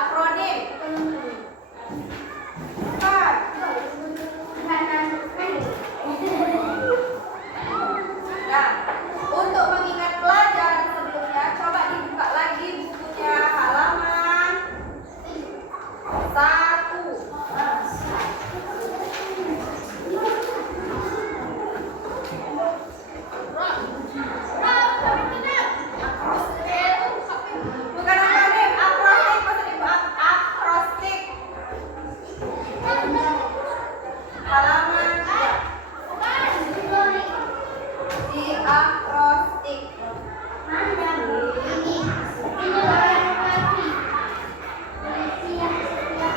akronim. Bukan. Nah, untuk mengingat pelajaran sebelumnya, coba dibuka lagi bukunya halaman 1. Bukan akronim, akrostik maksudnya akrostik. Halaman di akrostik.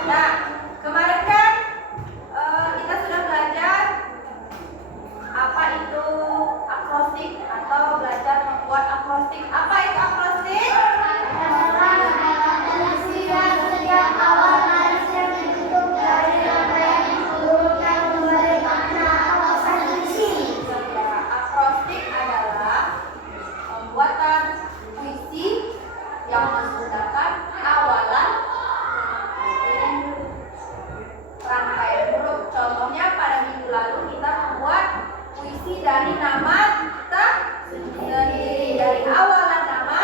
Nah, kemarin kan kita sudah belajar apa itu akrostik atau belajar membuat akrostik. Apa itu akrostik? Akrostik adalah pembuatan puisi yang menggunakan awalan rangkaian huruf. Contohnya pada minggu lalu kita membuat puisi dari nama kita sendiri, dari awalan nama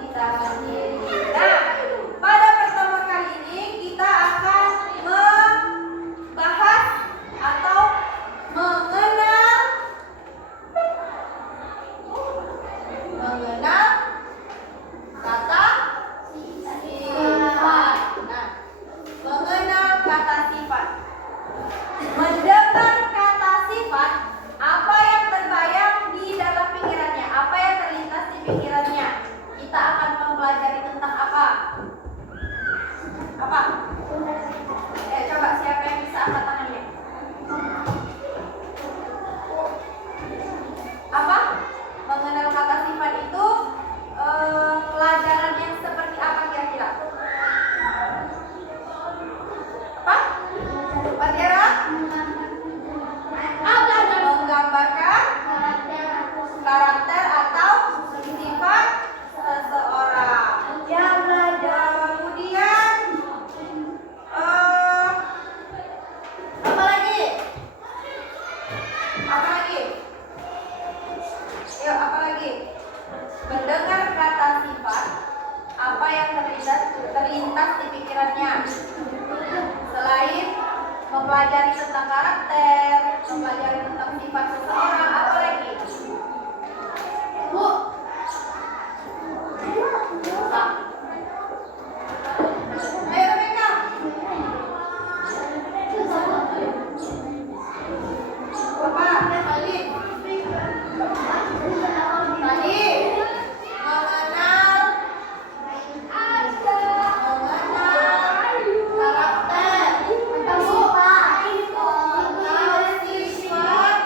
kita sendiri. Nah, pada pertemuan kali ini kita akan membahas atau mengenal kata sifat. Nah, mengenal kata sifat. Mendengar kata sifat, apa yang terbayang di dalam pikirannya? Apa yang terlintas di pikirannya? Kita akan mempelajari tentang apa? Apa? Coba siapa yang bisa angkat tangannya? Apa? Mengenal kata sifat itu pelajaran yang seperti apa kira-kira? Apa? Pak Tiara? Menggambarkan karakter atau sifat seseorang. Kemudian apa lagi? Apa lagi? Yuk, apa lagi? Mendengar kata sifat, apa yang terlintas di pikirannya? Selain mempelajari tentang karakter, mempelajari tentang sifat seseorang, apa lagi? Bu? Ayo Rebecca. Bapak, tadi mengenal karakter, sifat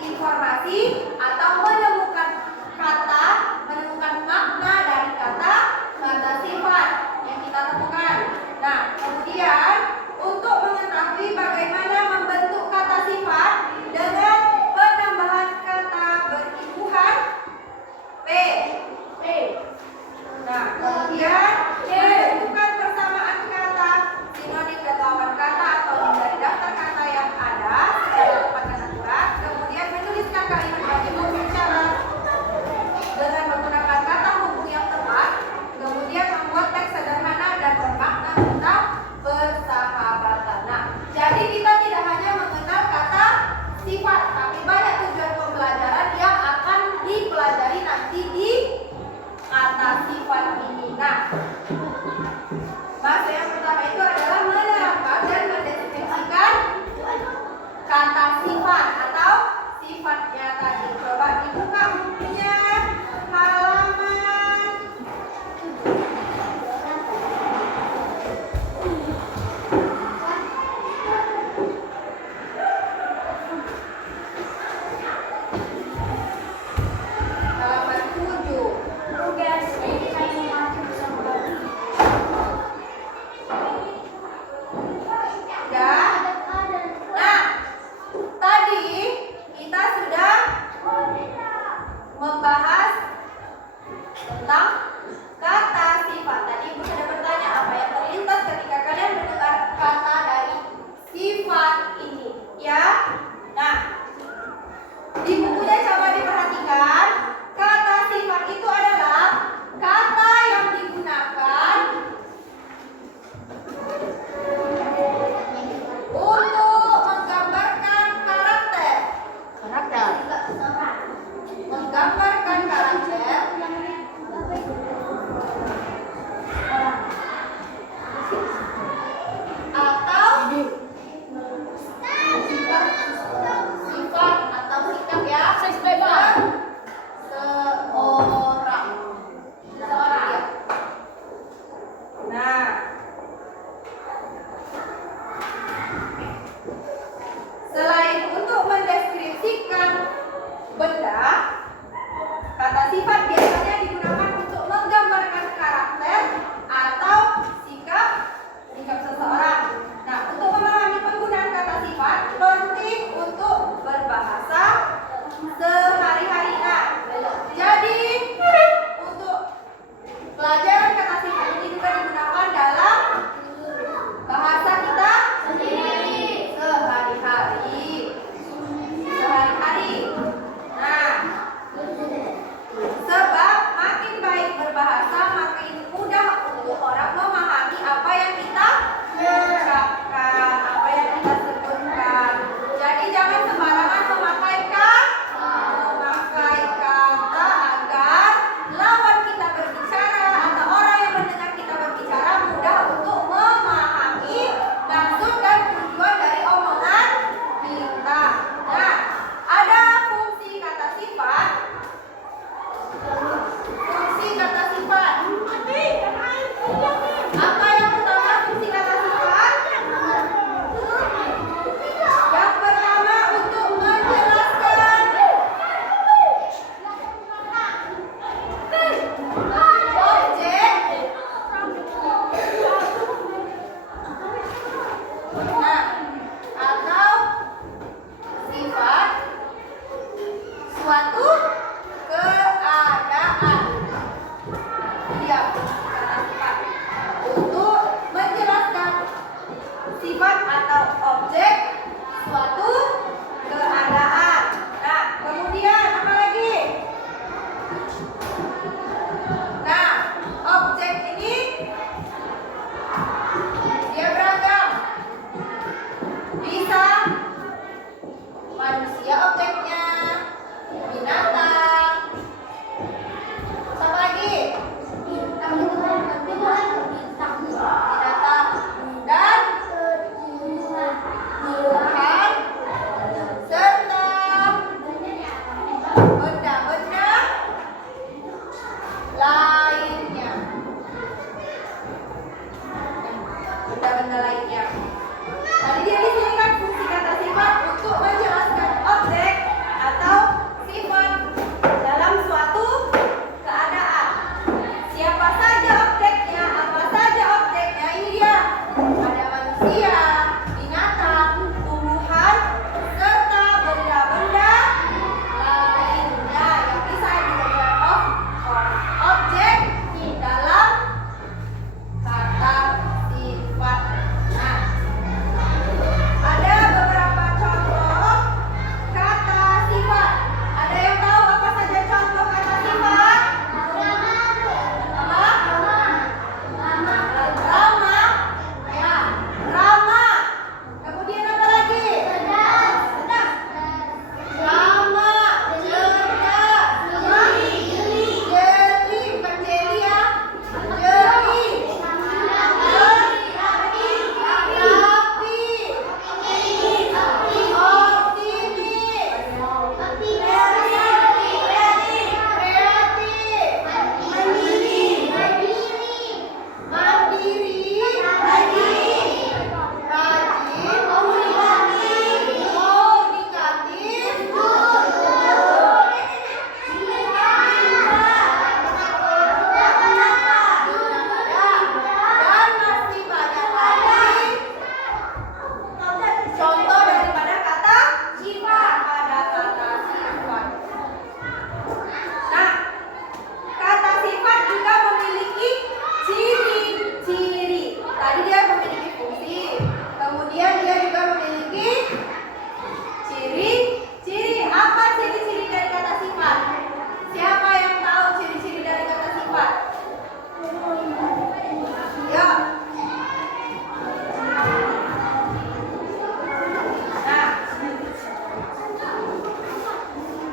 informasi atau menemukan makna dari kata sifat yang kita temukan. Nah, kemudian untuk mengetahui bagaimana membentuk kata sifat dengan penambahan kata berimbuhan P. Nah, kemudian menentukan persamaan kata, sinonim dan lawan kata atau dari daftar kata yang ada secara tepat dan akurat. Kemudian menuliskan kalimat bagi pembicara dengan menggunakan kata hubung yang tepat. Kemudian membuat teks sederhana dan bermakna tentang persahabatan. Nah, jadi kita tidak hanya mengenal kata sifat, tapi banyak tujuan pembelajaran yang akan dipelajari nanti di kata sifat ini. Nah, bahasa yang pertama itu adalah menerapkan dan mendeskripsikan kata sifat atau sifatnya tadi. Coba dibuka bukunya, halaman 7. Nah, tadi kita sudah membahas tentang kata sifat. Tadi Ibu sudah bertanya apa yang terlintas ketika kalian mendengar kata dari sifat ini, ya. Nah, di bukunya coba diperhatikan, kata sifat itu adalah kata yang digunakan untuk menggambarkan karakter. Menggambarkan karakter atau sifat atau sikap ya seseorang. Nah, selain untuk mendeskripsikan benda, kata sifat biasanya digunakan untuk menggambarkan karakter atau sikap seseorang. Nah, untuk memahami penggunaan kata sifat penting untuk berbahasa sehari-hari. Nah, jadi untuk pelajaran kata sifat ini juga digunakan dalam bahasa kita sehari-hari. Nah, sebab makin baik berbahasa, makin mudah untuk orang memahami apa yang kita ucapkan, apa yang kita sebutkan. Jadi jangan sembarangan memakai kata agar lawan kita berbicara atau orang yang mendengar kita berbicara mudah untuk memahami maksud dan tujuan dari omongan kita. Nah, ada fungsi kata sifat. Apa yang utama fungsi kata sifat? Yang pertama untuk menjelaskan objek. Nah, atau sifat suatu keadaan. Dia kata sifat untuk menjelaskan sifat atau objek suatu keadaan. Nah, kemudian apa lagi? Nah, objek ini dia beragam. Bisa manusia objeknya, binatang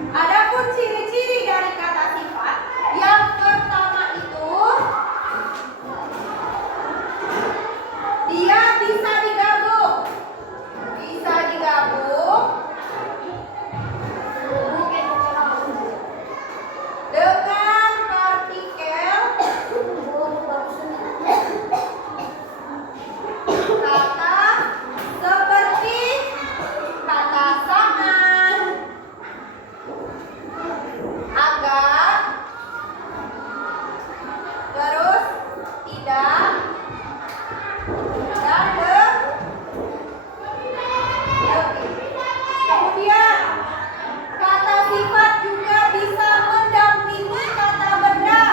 Adapun ciri-ciri dari kata sifat yang pertama itu dia bisa digabung dengan partikel kata seperti kata sangat, agak, terus tidak, dan lebih. Kemudian kata sifat juga bisa mendampingi kata benda.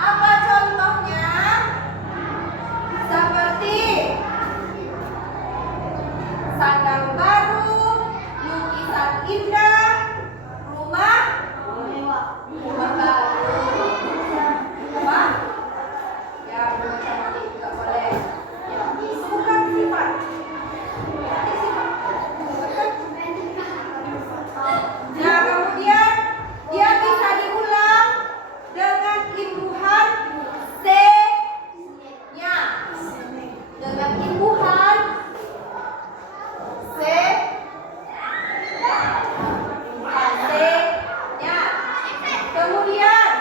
Apa contohnya? Seperti sandal baru, lukisan indah, rumah baru. Apa? Ya, seperti juga boleh. Ya, itu bukan sifat. Ini sifat. Nah, kemudian dia bisa diulang dengan imbuhan se-nya. Dengan imbuhan se-nya. Kemudian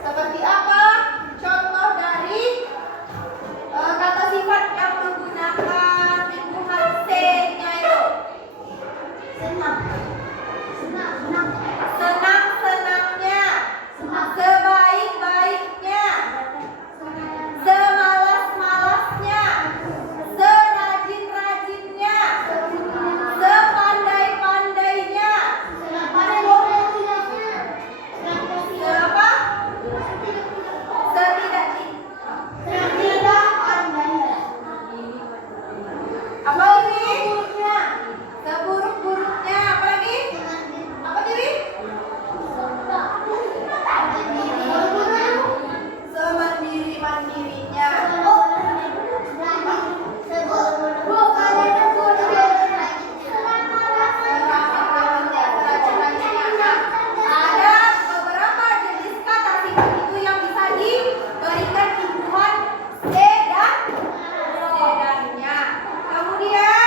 seperti apa contoh dari kata sifat yang menggunakan imbuhan se-nya itu? Senang-senangnya, sebaik-baiknya, semalas-malasnya, serajin-rajinnya, sepandai-pandainya. Seapa? Apa ini? Seburuk-buruknya. Apa lagi? Apa tadi? Semandiri-mandirinya. Ada beberapa jenis kata sifat itu yang bisa diberikan imbuhan se dan nya. Kemudian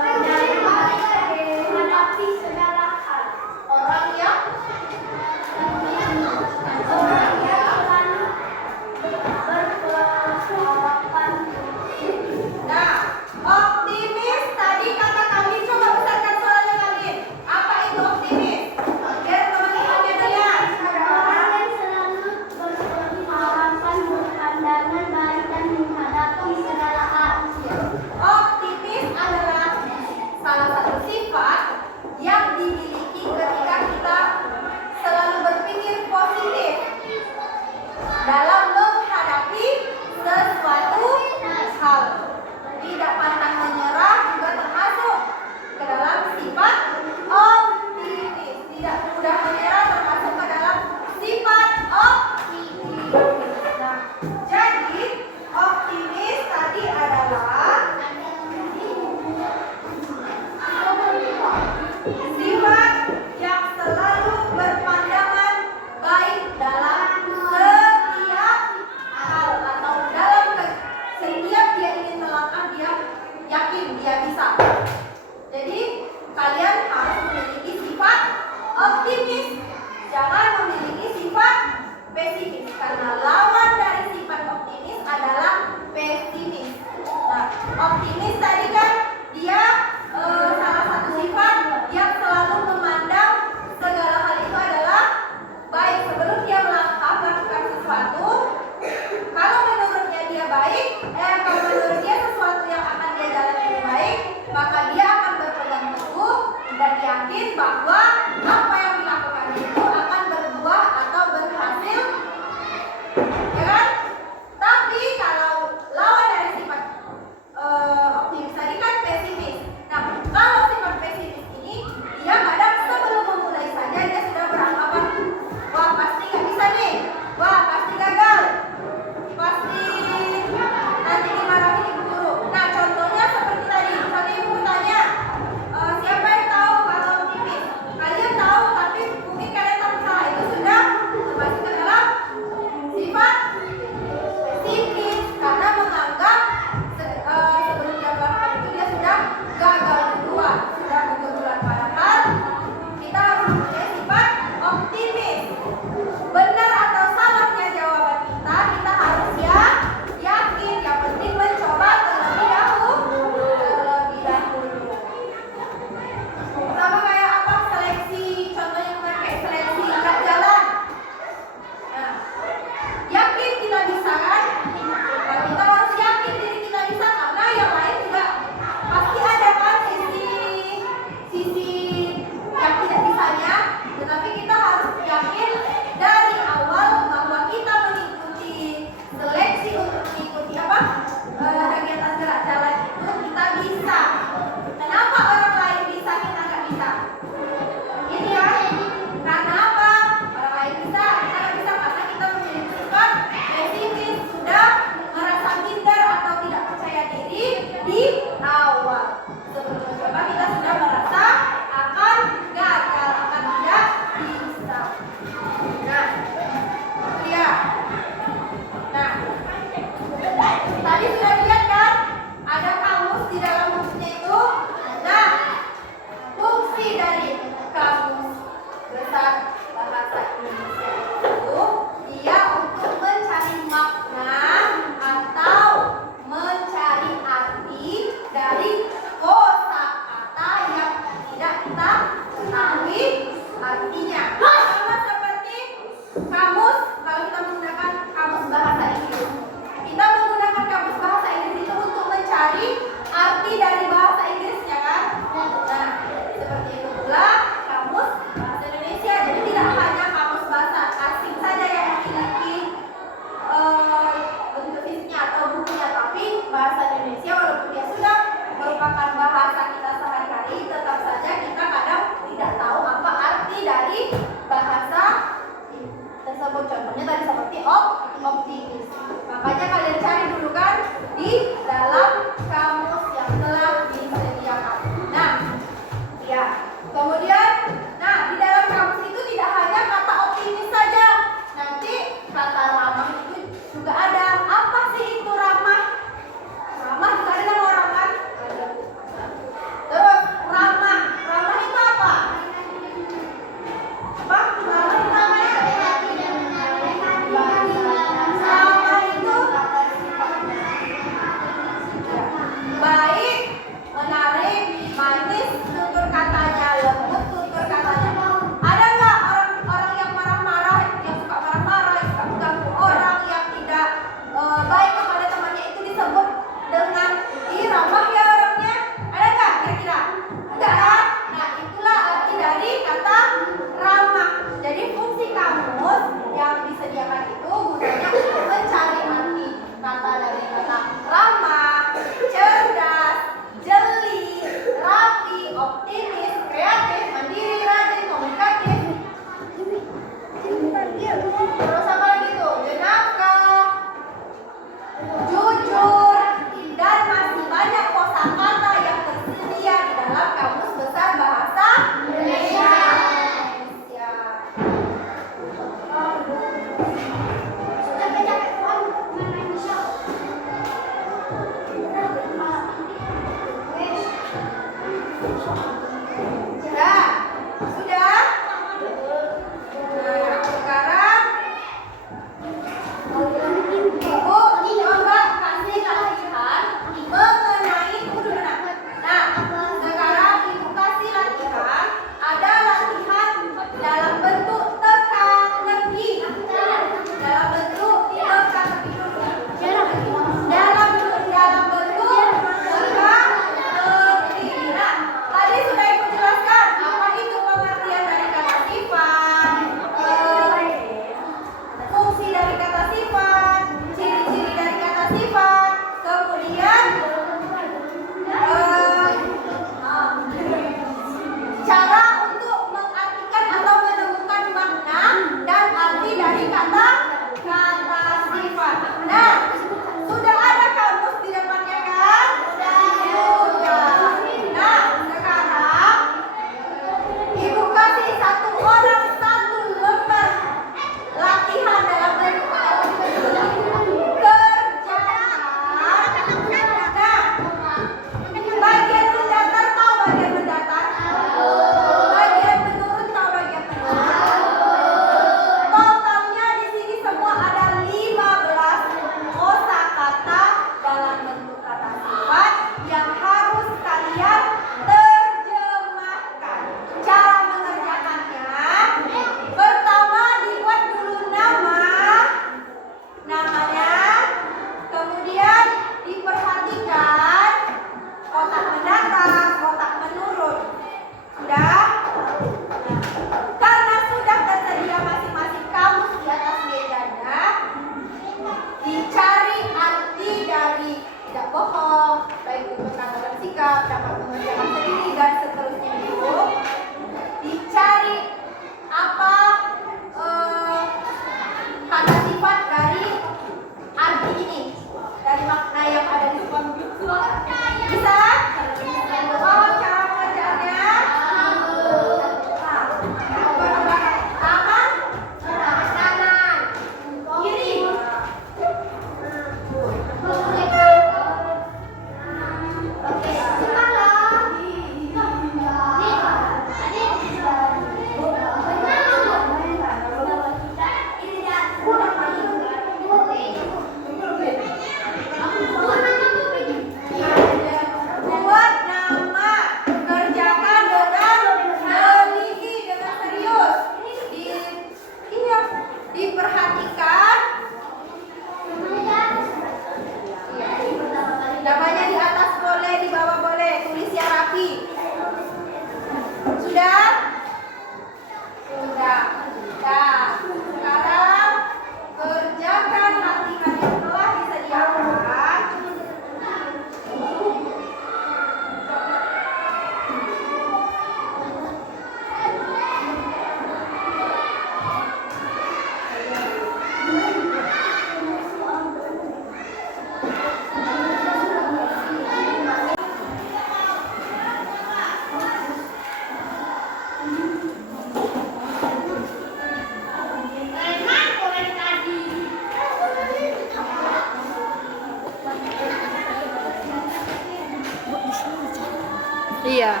Iya.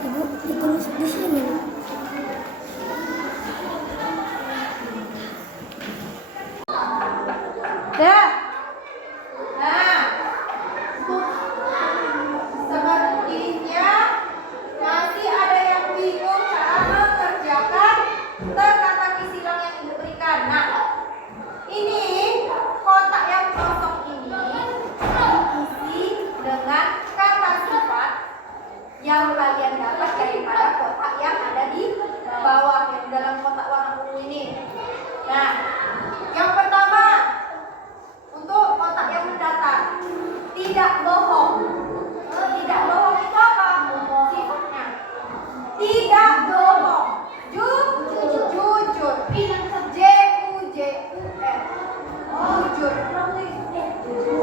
Ibu ditulis di sini. Dah. Nah, sepertinya masih ada yang bingung cara mengerjakan teka-teki silang yang ibu berikan. Nah, ini kotak yang kosong ini diisi dengan kata sifat yang kalian dapat daripada kotak yang ada di bawah yang dalam kotak warna ungu ini. Nah, yang pertama untuk kotak yang mendatar, tidak bohong. Tidak bohong itu apa? Sifatnya. Tidak bohong. Jujur. J-U-J-U-R. Jujur.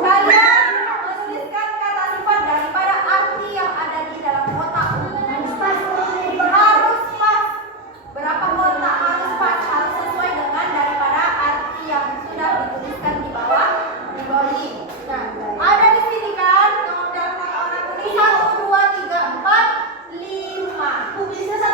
Kalian menuliskan kata sifat daripada arti yang ada di dalam kotak. Harus pas. Berapa kotak harus pas? Harus sesuai dengan daripada arti yang sudah dituliskan di bawah ini. Nah, ada di sini kan dalam kotak warna kuning 1, 2, 3, 4, 5.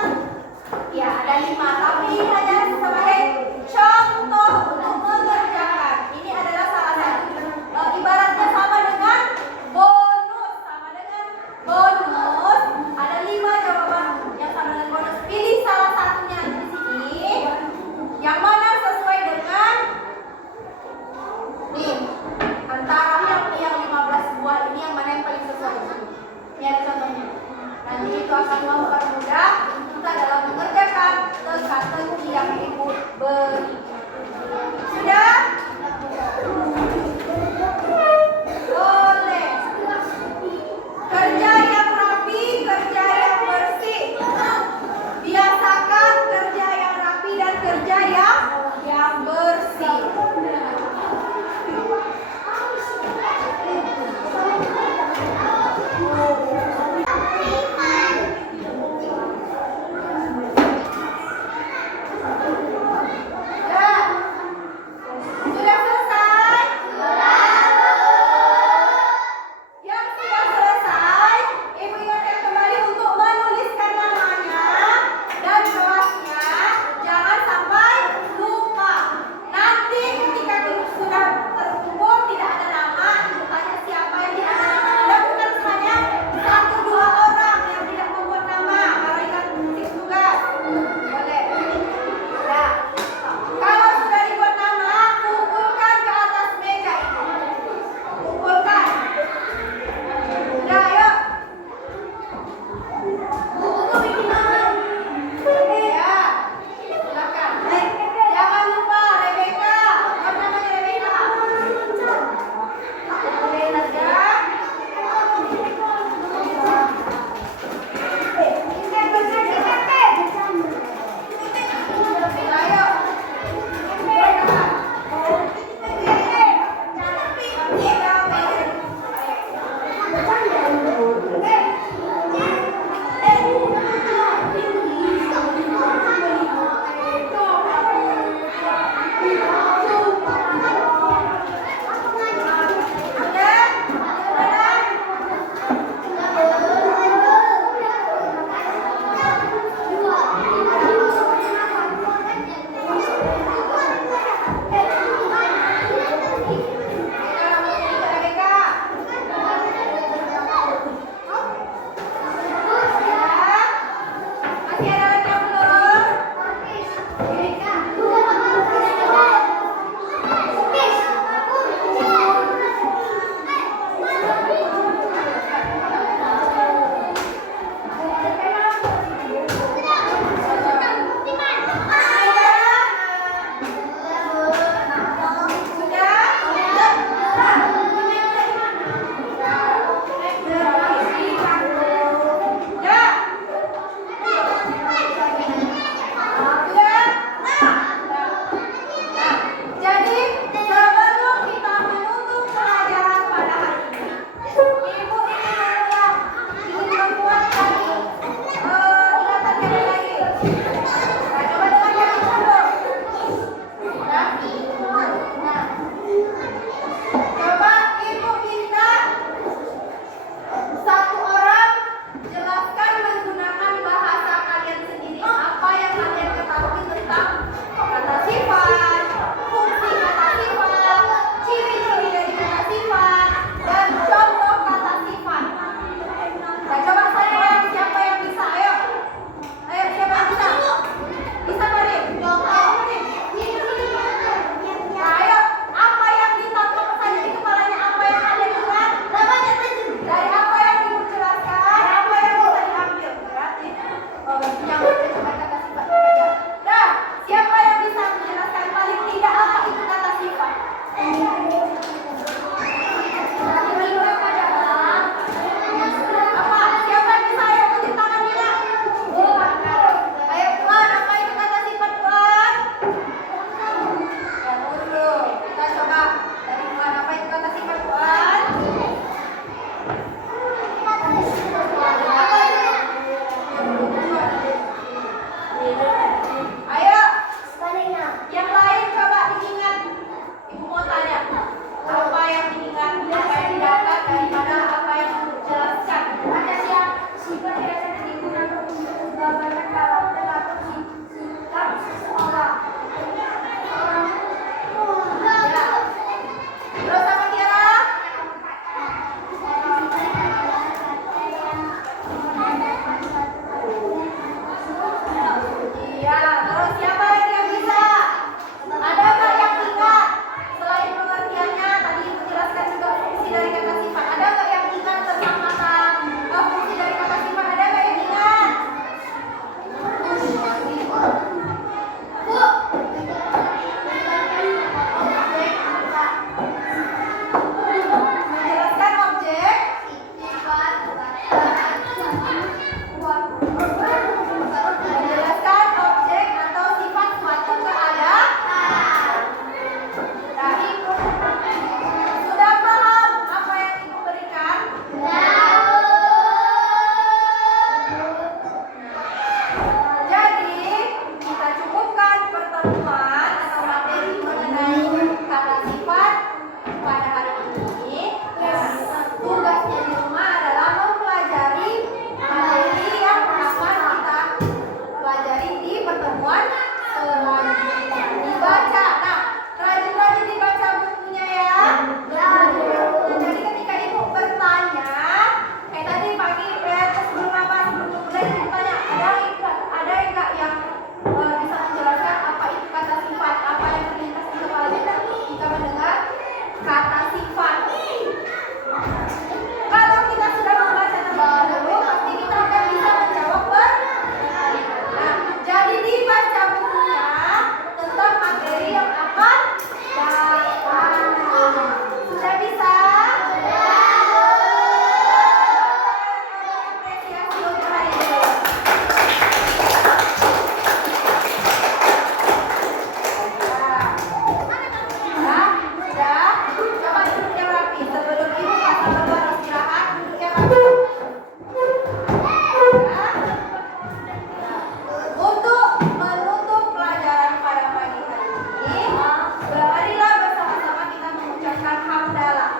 yang coba kata sifat saja. Dah, siapa yang bisa menjelaskan paling tidak apa itu kata sifat? Apa? Siapa yang bisa ya tunjuk tangannya? Ayo Tuan, apa itu kata sifat Tuan? Ya, tunggu dulu. Kita coba dari Tuan, apa itu kata sifat Tuan? Apa itu? Ayo, yang lain coba diingat. Ibu mau tanya, apa yang diingat, apa yang didapat daripada apa yang dijelaskan? Ada siapa? Sifat biasanya digunakan untuk menggambarkan karakter atau sikap seseorang. Ya. Terus apa Tiara? Iya, terus siapa lagi yang bisa? Ada nggak yang ingat? Selain pengertiannya, tadi Ibu jelaskan juga fungsi dari kata sifat. Ada nggak yang ingat tentang fungsi dari kata sifat? Ada nggak yang ingat? Bu. Menjelaskan objek. Menjelaskan objek atau sifat suatu keadaan. Dari sudah paham apa yang Ibu berikan? Jadi kita cukupkan pertemuan atau materi mengenai kata sifat pada hari ini. Tugasnya di rumah adalah mempelajari materi yang akan kita pelajari di pertemuan selanjutnya. Dibaca. Nah, rajin-rajin dibaca bukunya ya. Jadi ketika Ibu bertanya, kayak tadi pagi sebelum apa sebelum mulai Ibu tanya, ada enggak yang bisa menjelaskan apa itu kata sifat, apa yang terlintas di kepala kita jika mendengar kata sifat. Kalau kita sudah membaca terlebih dahulu, pasti kita akan bisa menjawab berkali-kali. Nah, jadi dibaca bukunya tentang materi yang akan datang. Sudah bisa? Apresiasi untuk hari ini. Sudah? Coba duduknya rapi. Sebelum Ibu pasang keluar istirahat, duduknya rapi. Untuk menutup pelajaran pada pagi hari ini, marilah bersama-sama kita mengucapkan hamdalah.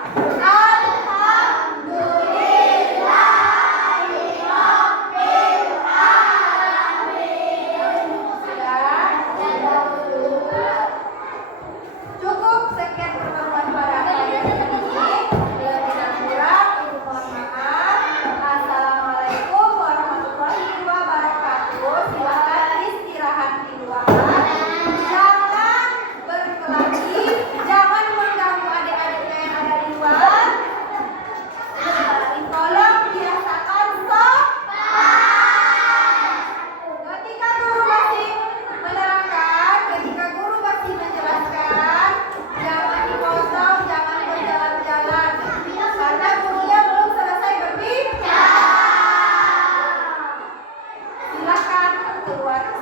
Cukup sekian pertemuan pada hari ini. Lebih dan kurang, Ibu mohon maaf. Assalamualaikum warahmatullahi wabarakatuh. Silakan istirahat di ruangan. Jangan berkelahi, jangan mengganggu adik-adiknya yang ada di luar. Tolong biasakan sopan. Ketika guru masih menerangkan, ketika guru masih menjelaskan, jangan dipotong, jangan berjalan-jalan, karena gurunya belum selesai berbicara. Silakan keluar.